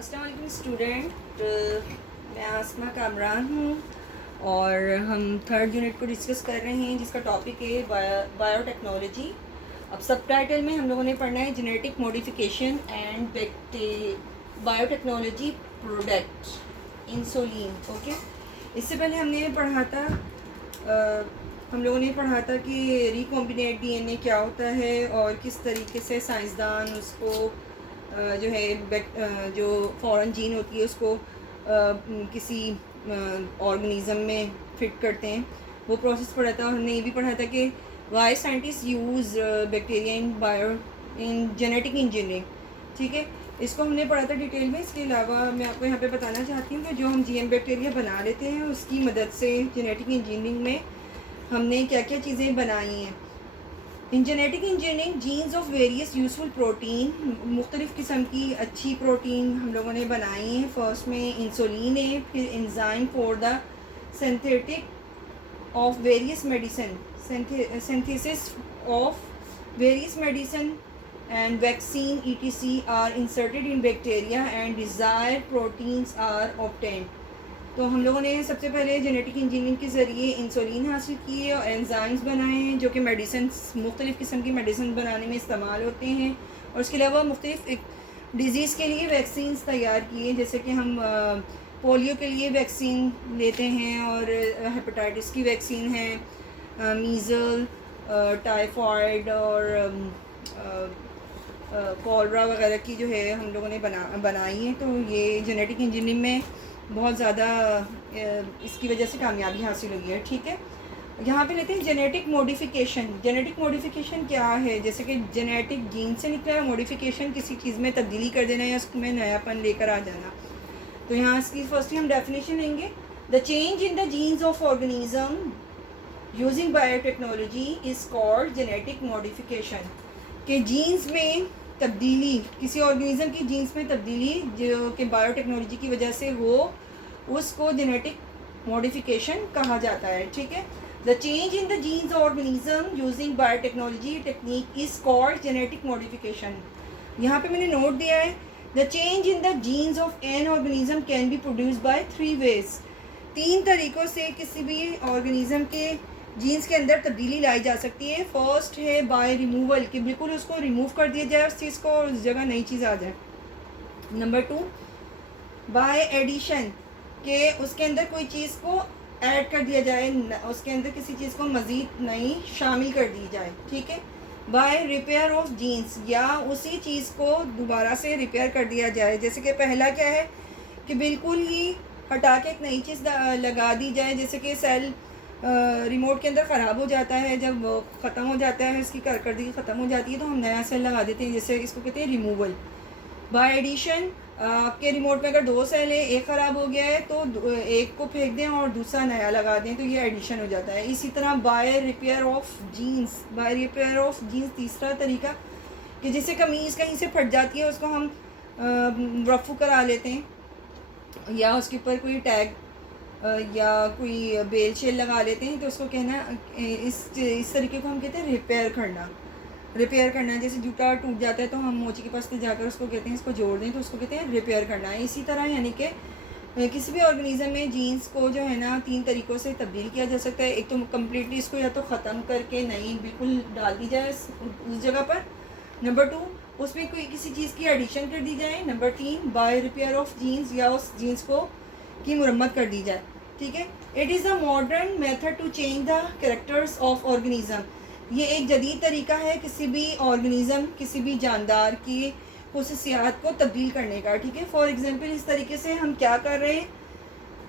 अस्सलाम वालेकुम स्टूडेंट, मैं आसमा कामरान हूँ और हम थर्ड यूनिट को डिस्कस कर रहे हैं जिसका टॉपिक है बायोटेक्नोलॉजी। अब सब टाइटल में हम लोगों ने पढ़ना है genetic modification and biotechnology product insulin. Okay, इससे पहले हमने पढ़ा था हम लोगों ने पढ़ा था कि रिकॉम्बिनेट डीएनए क्या होता है और किस तरीके से साइंसदान उसको जो है जो फॉरेन जीन होती है उसको किसी ऑर्गेनिज़म में फिट करते हैं, वो प्रोसेस पढ़ा था। और हमने ये भी पढ़ा था कि why scientist use bacteria in genetic engineering. ठीक है, इसको हमने पढ़ा था डिटेल में। इसके अलावा मैं आपको यहाँ पे बताना चाहती हूँ कि जो हम जीएम बैक्टीरिया बना लेते हैं उसकी मदद से जेनेटिक इंजीनियरिंग में हमने क्या क्या चीज़ें बनाई हैं। इन genetic engineering jeans of various useful protein, मुख्तलिफ़ किस्म की अच्छी प्रोटीन हम लोगों ने बनाई है। फर्स्ट में इंसुलिन है, फिर enzyme for the synthetic of various medicine, synthesis of various medicine and vaccine ETC are inserted in bacteria and desired proteins are obtained. तो हम लोगों ने सबसे पहले जेनेटिक इंजीनियरिंग के ज़रिए इंसुलिन हासिल की है और एंजाइम्स बनाए हैं जो कि मेडिसिन, मुख्तलिफ़ किस्म की मेडिसिन बनाने में इस्तेमाल होते हैं। और उसके अलावा मुख्तलिफ़ डिज़ीज़ के लिए वैक्सीन तैयार की हैं, जैसे कि हम पोलियो के लिए वैक्सीन लेते हैं और हेपेटाइटिस की वैक्सीन है, मीज़ल, टाइफॉइड और कॉलरा वगैरह की जो है हम लोगों ने बनाई है। तो ये जेनेटिक इंजीनियरिंग में बहुत ज़्यादा इसकी वजह से कामयाबी हासिल हुई है। ठीक है, यहाँ पे लेते हैं जेनेटिक मॉडिफिकेशन। जेनेटिक मॉडिफिकेशन क्या है? जैसे कि जेनेटिक जीन से निकला है, मॉडिफिकेशन किसी चीज़ में तब्दीली कर देना या उसमें नयापन लेकर आ जाना। तो यहाँ इसकी फर्स्ट हम डेफिनेशन लेंगे। The change in the genes of organism using biotechnology is called genetic modification. के जीन्स में तब्दीली, किसी ऑर्गेनिज्म की जीन्स में तब्दीली जो कि बायोटेक्नोलॉजी की वजह से हो, उसको जेनेटिक मॉडिफिकेशन कहा जाता है। ठीक है, the change in the genes organism using biotechnology technique is called genetic modification. यहाँ पे मैंने नोट दिया है, the change in the genes of an organism can be produce by 3 ways. 3 तरीक़ों से किसी भी ऑर्गेनिज्म के जीन्स के अंदर तब्दीली लाई जा सकती है। फर्स्ट है बाय रिमूवल, कि बिल्कुल उसको रिमूव कर दिया जाए उस चीज़ को और उस जगह नई चीज़ आ जाए। नंबर 2 बाय एडिशन, के उसके अंदर कोई चीज़ को ऐड कर दिया जाए, उसके अंदर किसी चीज़ को मज़ीद नई शामिल कर दी जाए। ठीक है, बाय रिपेयर ऑफ जीन्स, या उसी चीज़ को दोबारा से रिपेयर कर दिया जाए। जैसे कि पहला क्या है कि बिल्कुल ही हटा के एक नई चीज़ लगा दी जाए। जैसे कि सेल रिमोट के अंदर ख़राब हो जाता है, जब ख़त्म हो जाता है, उसकी कारकर्दगी ख़त्म हो जाती है तो हम नया सेल लगा देते हैं, जैसे इसको कहते हैं रिमूवल। बाय एडिशन, आपके रिमोट में अगर 2 सेल है, एक ख़राब हो गया है तो एक को फेंक दें और दूसरा नया लगा दें, तो ये एडिशन हो जाता है। इसी तरह by repair of genes, by repair of genes तीसरा तरीका, कि जैसे कमीज़ कहीं से फट जाती है उसको हम रफू करा लेते हैं, या उसके ऊपर कोई टैग या कोई बेल शेल लगा लेते हैं, तो उसको कहना इस तरीके को हम कहते हैं रिपेयर करना। रिपेयर करना, जैसे जूता टूट जाता है तो हम मोची के पास से जाकर उसको कहते हैं इसको जोड़ दें, तो उसको कहते हैं रिपेयर करना। इसी तरह यानी कि किसी भी ऑर्गेनिज्म में जीन्स को जो है ना 3 तरीक़ों से तब्दील किया जा सकता है। एक तो कम्प्लीटली इसको या तो ख़त्म करके नई बिल्कुल डाल दी जाए उस जगह पर। नंबर 2 उसमें कोई किसी चीज़ की एडिशन कर दी जाए। Number 3 by repair of genes, या उस जीन्स को की मुरम्मत कर दी जाए। ठीक है, it is a modern method to change the characters of organism. ये एक जदीद तरीका है किसी भी ऑर्गेनिज्म, किसी भी जानदार की खुसूसियात को तब्दील करने का। ठीक है, फॉर एग्जांपल इस तरीके से हम क्या कर रहे हैं,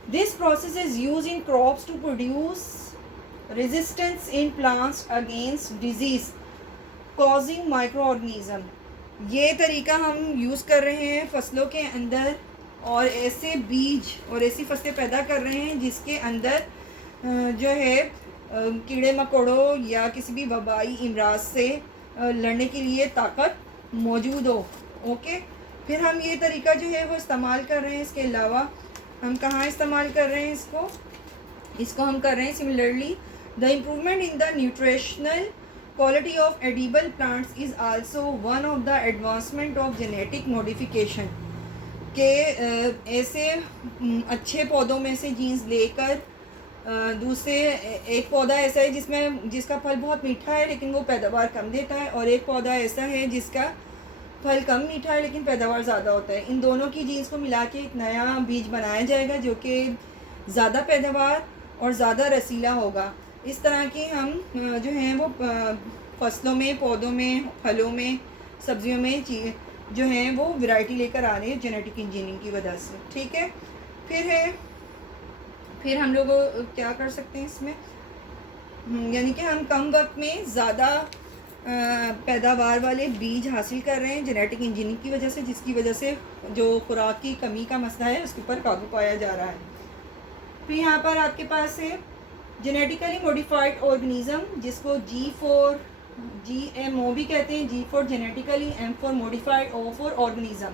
this process is use in crops to produce resistance in plants against disease causing micro organism. ये तरीका हम यूज़ कर रहे हैं फसलों के अंदर और ऐसे बीज और ऐसी फसलें पैदा कर रहे हैं जिसके अंदर जो है कीड़े मकोड़ों या किसी भी वबाई इमराज से लड़ने के लिए ताकत मौजूद हो। ओके, फिर हम ये तरीका जो है वो इस्तेमाल कर रहे हैं। इसके अलावा हम कहाँ इस्तेमाल कर रहे हैं इसको हम कर रहे हैं similarly the improvement in the nutritional quality of edible plants is also one of the advancement of genetic modification. कि ऐसे अच्छे पौधों में से जीन्स लेकर दूसरे एक पौधा ऐसा है जिसका फल बहुत मीठा है लेकिन वो पैदावार कम देता है, और एक पौधा ऐसा है जिसका फल कम मीठा है लेकिन पैदावार ज़्यादा होता है। इन दोनों की जीन्स को मिला के एक नया बीज बनाया जाएगा जो कि ज़्यादा पैदावार और ज़्यादा रसीला होगा। इस तरह की हम जो हैं वो फसलों में, पौधों में, फलों में, सब्जियों में जो हैं वो वैरायटी लेकर आ रहे हैं जेनेटिक इंजीनियरिंग की वजह से। ठीक है, फिर हम लोग क्या कर सकते हैं इसमें, यानी कि हम कम वक्त में ज़्यादा पैदावार वाले बीज हासिल कर रहे हैं जेनेटिक इंजीनियरिंग की वजह से, जिसकी वजह से जो खुराक की कमी का मसला है उसके ऊपर काबू पाया जा रहा है। फिर यहाँ पर आपके पास है जेनेटिकली मॉडिफाइड ऑर्गेनिज्म, जिसको GMO भी कहते हैं। G for genetically, M for modified, O for organism.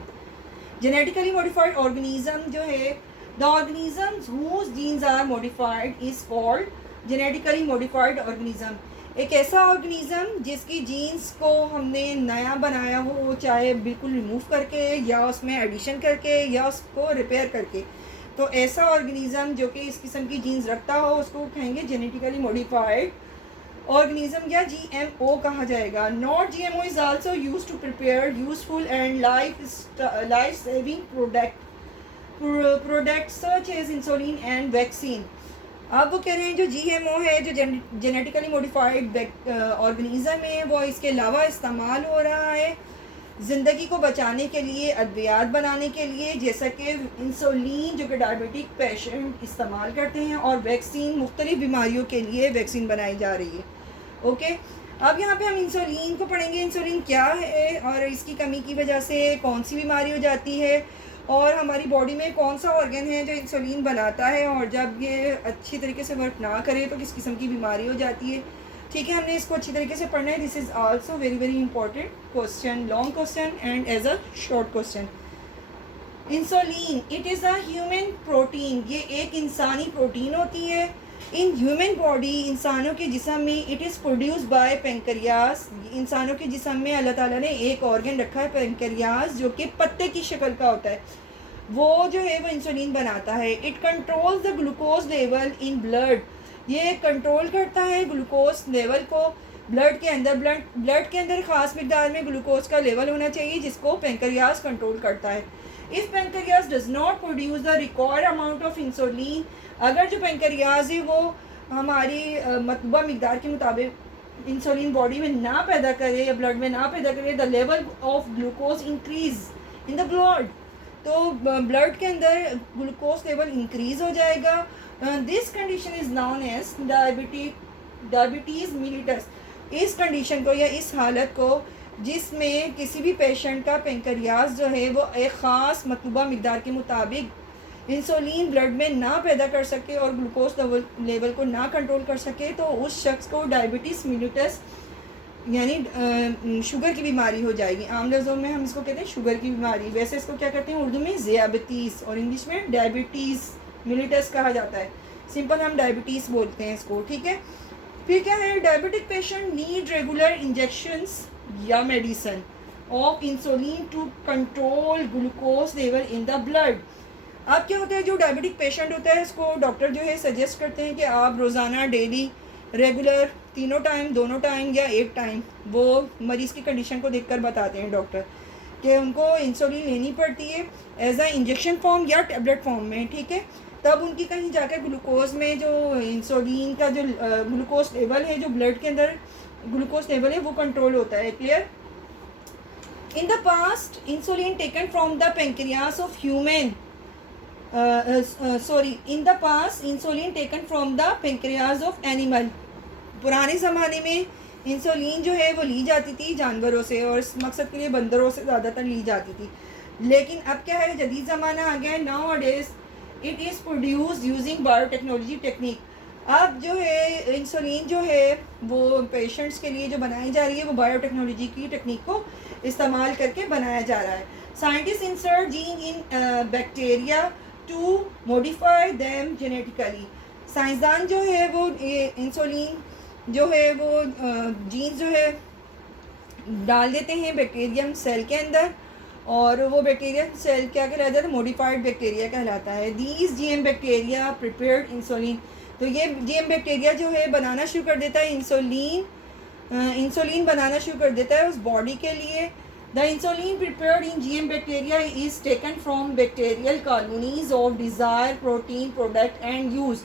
Genetically modified organism जो है, the organisms whose genes are modified is called genetically modified organism. एक ऐसा ऑर्गेनिज्म जिसकी जीन्स को हमने नया बनाया हो, चाहे बिल्कुल रिमूव करके या उसमें एडिशन करके या उसको रिपेयर करके, तो ऐसा ऑर्गेनिज्म जो कि इस किस्म की जीन्स रखता हो उसको कहेंगे जेनेटिकली मॉडिफाइड ऑर्गेनिज्म या GMO कहा जाएगा। Not GMO is also used to prepare useful and life saving products such as insulin and vaccine. अब वो कह रहे हैं जो GMO है, जो जेनेटिकली मॉडिफाइड ऑर्गेनिज्म है, वो इसके अलावा इस्तेमाल हो रहा है ज़िंदगी को बचाने के लिए, अद्वियात बनाने के लिए, जैसा कि इंसुलिन जो कि डायबिटिक पेशेंट इस्तेमाल करते हैं, और वैक्सीन, मुख्तलिफ़ बीमारियों के लिए वैक्सीन बनाई जा रही है। ओके, अब यहाँ पे हम इंसुलिन को पढ़ेंगे। इंसुलिन क्या है और इसकी कमी की वजह से कौन सी बीमारी हो जाती है, और हमारी बॉडी में कौन सा ऑर्गन है जो इंसुलिन बनाता है, और जब ये अच्छी तरीके से वर्क ना करे तो किस किस्म की बीमारी हो जाती है। ठीक है, हमने इसको अच्छी तरीके से पढ़ना है। This is also very important question, long question and as a short question. Insulin, it is a human protein, ये एक इंसानी प्रोटीन होती है। इन ह्यूमन बॉडी, इंसानों के जिस्म में, it is produce by pancreas. इंसानों के जिस्म में अल्लाह ताला ने एक ऑर्गन रखा है पेंक्रियास, जो कि पत्ते की शक्ल का होता है। वो जो है वो इंसुलिन बनाता है। It controls the glucose level in blood, ये कंट्रोल करता है ग्लूकोज लेवल को ब्लड के अंदर। ब्लड के अंदर ख़ास मिकदार में ग्लूकोज का लेवल होना चाहिए, जिसको पेंक्रियास कंट्रोल करता है। If pancreas does not produce the required amount of insulin, अगर जो पेंक्रियास है वो हमारी मतलूबा मिकदार के मुताबिक इंसुलिन बॉडी में ना पैदा करे या ब्लड में ना पैदा करे, the level of glucose increase in the blood, तो ब्लड के अंदर ग्लूकोज लेवल इंक्रीज़ हो जाएगा। This condition is known as diabetes mellitus. इस कंडीशन को या इस हालत को जिसमें किसी भी पेशेंट का पेंक्रियास जो है वो एक ख़ास मतलूबा मिकदार के मुताबिक इंसुलिन ब्लड में ना पैदा कर सके और ग्लूकोज लेवल को ना कंट्रोल कर सके, तो उस शख्स को डायबिटीज़ मिलिटस यानी शुगर की बीमारी हो जाएगी। आम लफ्ज़ों में हम इसको कहते हैं शुगर की बीमारी। वैसे इसको क्या कहते हैं उर्दू में, ज़ियाबतीस, और इंग्लिश में डायबिटीज़ मिलिटस कहा जाता है। सिंपल हम डायबिटीज़ बोलते हैं इसको। ठीक है, फिर क्या है, diabetic patient need regular injections या medicine of insulin to control glucose level in the blood. अब क्या होता है, जो डायबिटिक पेशेंट होता है उसको डॉक्टर जो है सजेस्ट करते हैं कि आप रोज़ाना डेली रेगुलर 3 टाइम, 2 टाइम या 1 टाइम, वो मरीज़ की कंडीशन को देखकर बताते हैं डॉक्टर कि उनको इंसुलिन लेनी पड़ती है एज अ इंजेक्शन फॉर्म या टैबलेट फॉर्म में। ठीक है, तब उनकी कहीं जाकर ग्लूकोज में जो इंसुलिन का जो ग्लूकोज लेवल है, जो ब्लड के अंदर ग्लूकोज लेवल है, वो कंट्रोल होता है। Clear? In the past insulin taken from the pancreas of human in the past insulin taken from the pancreas of animal. पुराने ज़माने में इंसुलिन जो है वो ली जाती थी जानवरों से, और इस मकसद के लिए बंदरों से ज़्यादातर ली जाती थी। लेकिन अब क्या है, जदीद ज़माना आ गया है। नाउ अडेज it is produce using biotechnology technique. अब जो है इंसुलिन जो है वो पेशेंट्स के लिए जो बनाई जा रही है वो बायोटेक्नोलॉजी की टेक्निक को इस्तेमाल करके बनाया जा रहा है। Scientist insert gene in bacteria to modify them genetically. साइंसदान जो है वो इंसुलिन जो है वो जीन जो है डाल देते हैं बैक्टीरियम सेल के अंदर, और वो बैक्टीरिया सेल क्या कहलाता है, मॉडिफाइड बैक्टीरिया कहलाता है। These GM bacteria prepared insulin, तो ये जीएम बैक्टीरिया जो है बनाना शुरू कर देता है इंसुलिन बनाना शुरू कर देता है उस बॉडी के लिए। The insulin prepared in GM bacteria is taken from bacterial colonies of desire protein product and use.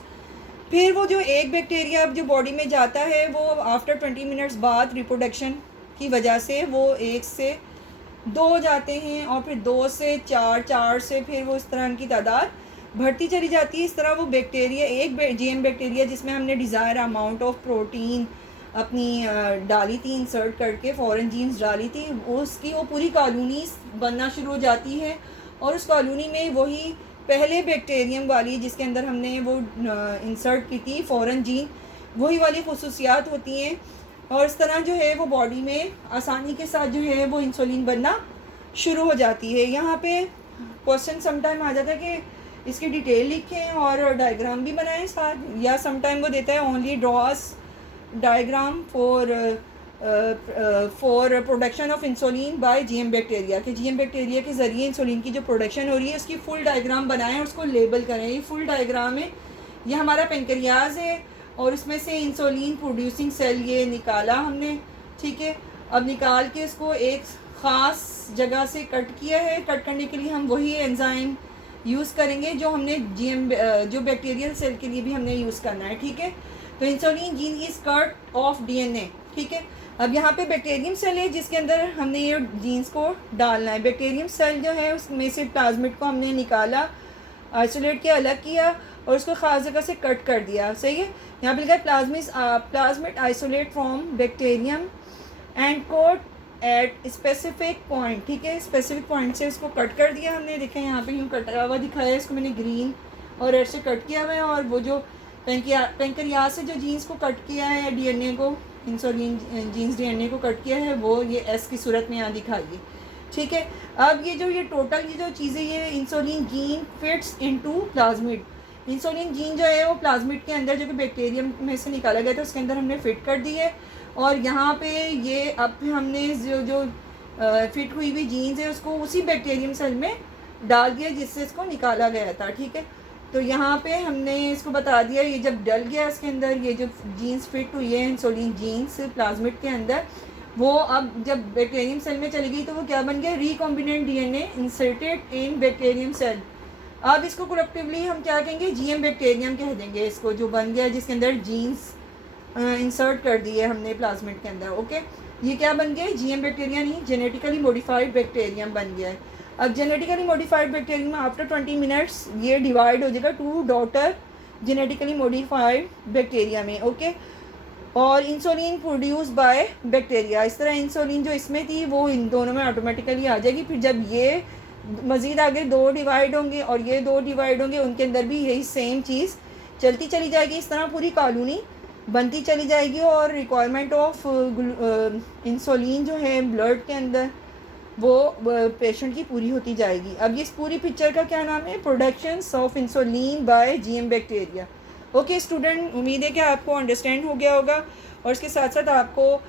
फिर वो जो एक बैक्टीरिया जो बॉडी में जाता है वो आफ्टर 20 मिनट्स बाद रिप्रोडक्शन की वजह से वो 1 से 2 हो जाते हैं, और फिर 2 से 4, 4 से फिर वो इस तरह उनकी तादाद बढ़ती चली जाती है। इस तरह वो बैक्टीरिया, एक जीएम बैक्टीरिया जिसमें हमने डिज़ायर अमाउंट ऑफ प्रोटीन अपनी डाली थी, इंसर्ट करके फॉरेन जीन्स डाली थी, उसकी वो पूरी कॉलोनी बनना शुरू हो जाती है। और उस कॉलोनी में वही पहले बैक्टीरियम वाली जिसके अंदर हमने वो इंसर्ट की थी फॉरेन जीन, वही वाली खसूसियात होती हैं। और इस तरह जो है वो बॉडी में आसानी के साथ जो है वो इंसुलिन बनना शुरू हो जाती है। यहाँ पे क्वेश्चन समटाइम आ जाता है कि इसकी डिटेल लिखें और डायग्राम भी बनाएं साथ, या समटाइम वो देता है only draws diagram for production of insulin by GM bacteria, कि जीएम बैक्टीरिया के ज़रिए इंसुलिन की जो प्रोडक्शन हो रही है उसकी फुल डायग्राम बनाएं, उसको लेबल करें। ये फुल डायग्राम है, ये हमारा पेंक्रियाज है और इसमें से इंसुलिन प्रोड्यूसिंग सेल ये निकाला हमने, ठीक है। अब निकाल के इसको एक ख़ास जगह से कट किया है। कट करने के लिए हम वही एंजाइम यूज़ करेंगे जो हमने जो बैक्टीरियल सेल के लिए भी हमने यूज़ करना है, ठीक है। तो insulin gene is cut off DNA, ठीक है। अब यहाँ पे बैक्टीरियम सेल है जिसके अंदर हमने ये जीन्स को डालना है। बैक्टीरियम सेल जो है उसमें से प्लाज्मिड को हमने निकाला, आइसोलेट किया, अलग किया और उसको ख़ास जगह से कट कर दिया, सही है। यहाँ पे लिखा है plasmid isolate from bacterium and cut at specific point, ठीक है। स्पेसिफिक पॉइंट से उसको कट कर दिया हमने, देखें यहाँ पे यूँ कटा हुआ दिखाया है, इसको मैंने ग्रीन और रेड से कट किया हुआ है। और वो जो पेंक्रियाज से जो जीन्स को कट किया है, डीएनए को, इंसुलिन जीन्स डीएनए को कट किया है, वो ये एस की सूरत में यहाँ दिखाई है, ठीक है। अब ये टोटल ये जो चीज़ें, ये insulin gene fits into plasmid. Insulin gene जो है वो प्लाज्मिड के अंदर जो कि बैक्टीरियम में से निकाला गया था उसके अंदर हमने फिट कर दी है। और यहाँ पे ये अब हमने जो फिट हुई हुई जीन्स है उसको उसी बैक्टीरियम सेल में डाल दिया जिससे इसको निकाला गया था, ठीक है। तो यहाँ पे हमने इसको बता दिया, ये जब डल गया इसके अंदर, ये जो जीन्स फिट हुई है इंसुलिन जीन्स प्लाज्मिड के अंदर, वो अब जब बैक्टीरियम सेल में चली गई तो वो क्या बन गया, recombinant DNA inserted in bacterium cell. अब इसको कलेक्टिवली हम क्या कहेंगे, जीएम बैक्टीरियम कह देंगे इसको, जो बन गया जिसके अंदर जीन्स इंसर्ट कर दी है हमने प्लाज्मिड के अंदर, ओके। ये क्या बन गया, जीएम बैक्टीरिया नहीं, जेनेटिकली मॉडिफाइड बैक्टीरियम बन गया है। अब जेनेटिकली मॉडिफाइड बैक्टीरियम में आफ्टर 20 मिनट्स ये डिवाइड हो जाएगा 2 डॉटर जेनेटिकली मॉडिफाइड बैक्टीरिया में, ओके। और इंसुलिन प्रोड्यूस बाय बैक्टीरिया, इस तरह इंसुलिन जो इसमें थी वो इन दोनों में ऑटोमेटिकली आ जाएगी। फिर जब ये मज़ीद आगे 2 डिवाइड होंगे और ये 2 डिवाइड होंगे, उनके अंदर भी यही सेम चीज़ चलती चली जाएगी। इस तरह पूरी कॉलोनी बनती चली जाएगी और रिक्वायरमेंट ऑफ इंसुलिन जो है ब्लड के अंदर वो पेशेंट की पूरी होती जाएगी। अब इस पूरी पिक्चर का क्या नाम है, productions of insulin by GM bacteria. Okay student, उम्मीद है कि आपको अंडरस्टैंड हो गया होगा और इसके साथ साथ आपको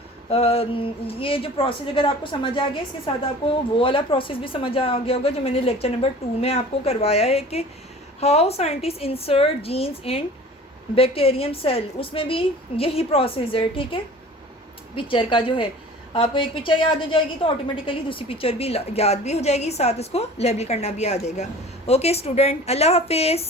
ये जो प्रोसेस अगर आपको समझ आ गया, इसके साथ आपको वो वाला प्रोसेस भी समझ आ गया होगा जो मैंने लेक्चर नंबर 2 में आपको करवाया है कि how scientist insert genes in bacterium cell, उसमें भी यही प्रोसेस है, ठीक है। पिक्चर का जो है, आपको एक पिक्चर याद हो जाएगी तो ऑटोमेटिकली दूसरी पिक्चर भी याद भी हो जाएगी, साथ उसको लेबल करना भी आ जाएगा। ओके स्टूडेंट, अल्लाह हाफिज़।